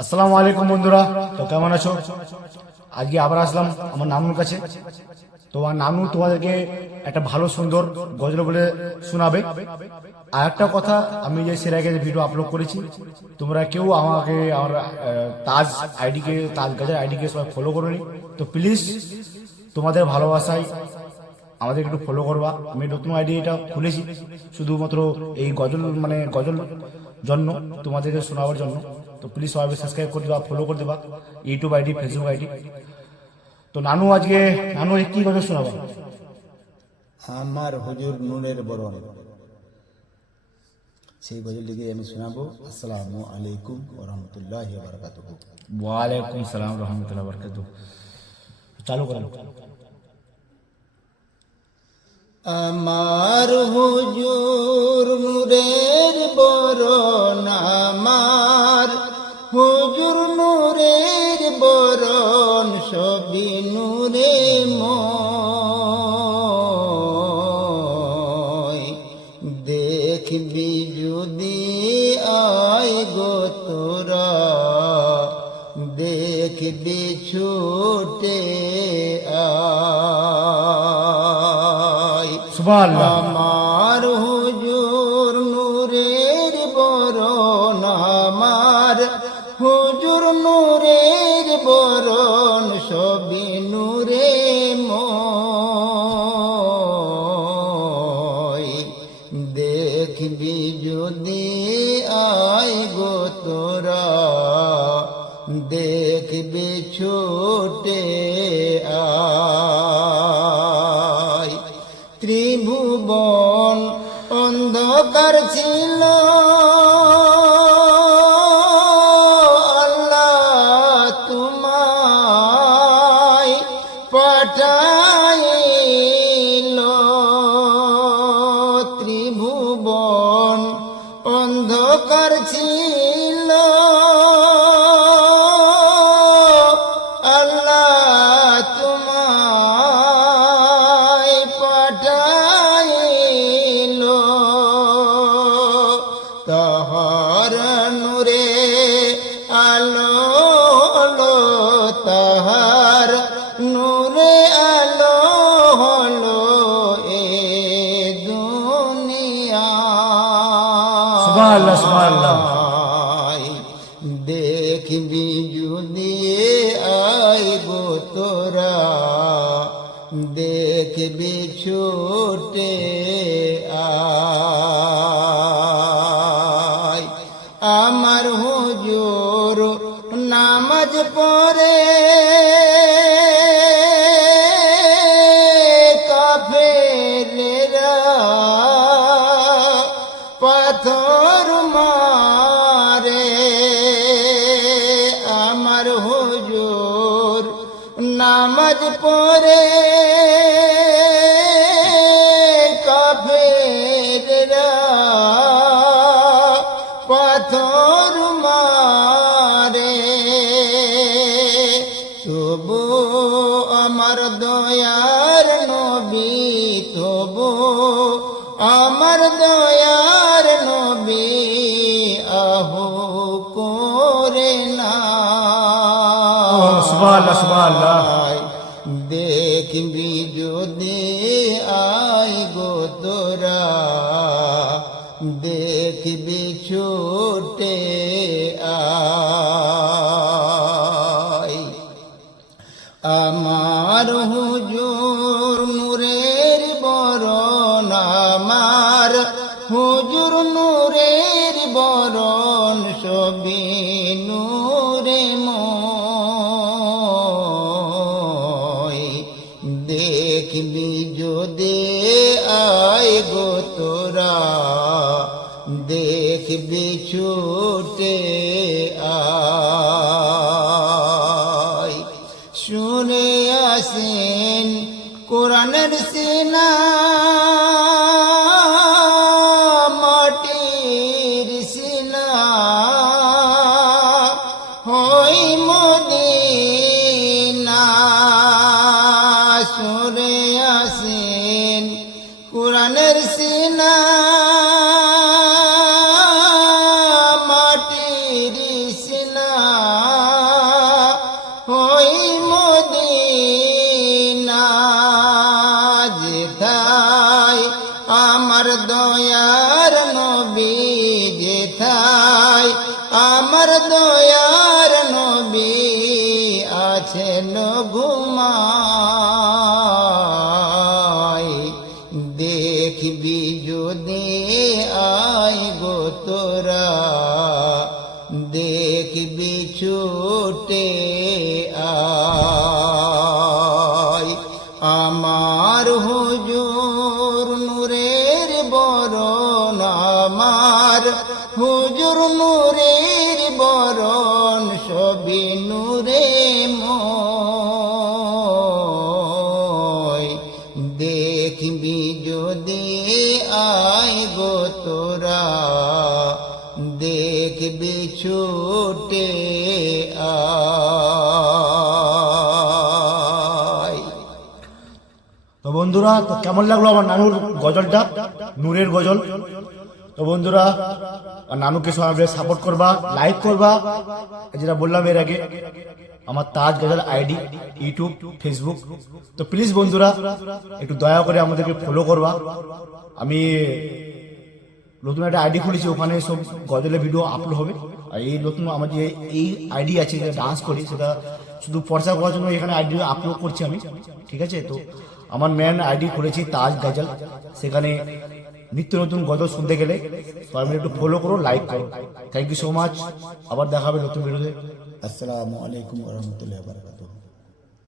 আসসালামু আলাইকুম বন্ধুরা, তো কেমন আছো? আজকে আবার আসলাম আমার নানুর কাছে। তো আমার নানু তোমাদেরকে একটা ভালো, সুন্দর গজল বলে শোনাবে। আর একটা কথা, আমি যে সের আগে ভিডিও আপলোড করেছি, তোমরা কেউ আমাকে আমার তাজ আইডিকে তাজ গাজের আইডিকে সবাই ফলো করো নি। তো প্লিজ তোমাদের ভালোবাসায় আমাদের একটু ফলো করবা। আমি নতুন আইডি এটা খুলেছি, শুধুমাত্র এই গজল মানে গজল জন্য তোমাদেরকে শোনাবার জন্য। তো প্লিজ সবাই সাবস্ক্রাইব করে দেবা ফলো করে দেবা ইউটিউব আইডি ফেসবুক আইডি তো নানু আজকে নানু কি গজল শোনাবা? আমার হুজুর নূরের বরণ। সেই গজলটিকে আমি শোনাবো। আসসালামু আলাইকুম রহমতুল্লাহ বারকাতুহ ওয়ালাইকুম সালাম রহমতুল্লাহ বরকাত চালু করেন। আমার হুজুর নূরের সবই নূরে দেখবি যদি আয় গো তোরা দেখবি ছুটে সুবহানাল্লাহ। আমার হুজুর নূরের বরণ আমার হুজুর নূরের বরণ সবই নূরে ময়। দেখবি যদি আয় গো তোরা, দেখবি ছোটে আয়। ত্রিভুবন অন্ধকার ছিল। সুবহানাল্লাহ, সুবহানাল্লাহ। দেখবি যদি আই গো তোরা দেখবি ছোটে আয় আমার হুজুর নামাজ পড়ে পড়ে কাফেরেরা পাথর মারে তবু আমার দয়ার নবী, তবু আমার দয়ার নবী আহো করে না। দেখবি যদি আই গো তোরা। দেখবি ছোটে আয় আমার হুজুর নূরের বরণ আমার। হুজুর নূরের বরণ সবই নূরে ময় দেখবি ছুটে আয় শুনে আসেন কোরআনের সিনা মাটির সিনা হই মদিনা সুরে আসেন কোরআনের সিনা যেথায়, আমার দয়ার নবী যেথায়, আমার দয়ার নবী আছে ঘুমায় দেখবি যদি আয় গো তোরা, দেখবি ছুটে আ সবই নূরে দেখবি যদি আয় গো তোরা, দেখবি ছুটে তো বন্ধুরা কেমন লাগল আমার নানুর গজলটা? নূরের গজল? তো বন্ধুরা, নানুকে সবাই সাপোর্ট করবা লাইক করবা। যেটা বললাম এর আগে, আমার Taj Ghazal ID, YouTube Facebook তো প্লিজ বন্ধুরা, একটু দয়া করে আমাদেরকে ফলো করবা। আমি নতুন একটা আইডি খুলেছি, ওখানে সব গজলের ভিডিও আপলোড হবে। আর এই নতুন আমার যে এই আইডি আছে যে ডান্স করি, সেটা শুধু ফর্সা করার জন্য এখানে আইডি আপলোড করছি আমি, ঠিক আছে? তো আমার মেন আইডি খুলেছি তাজ গাজল। সেখানে নিত্য নতুন গজল শুনতে গেলে একটু ফলো করো লাইক করো। থ্যাংক ইউ সো মাচ আবার দেখা হবে নতুন ভিডিওতে আসসালামু আলাইকুম রহমতুল্লাহ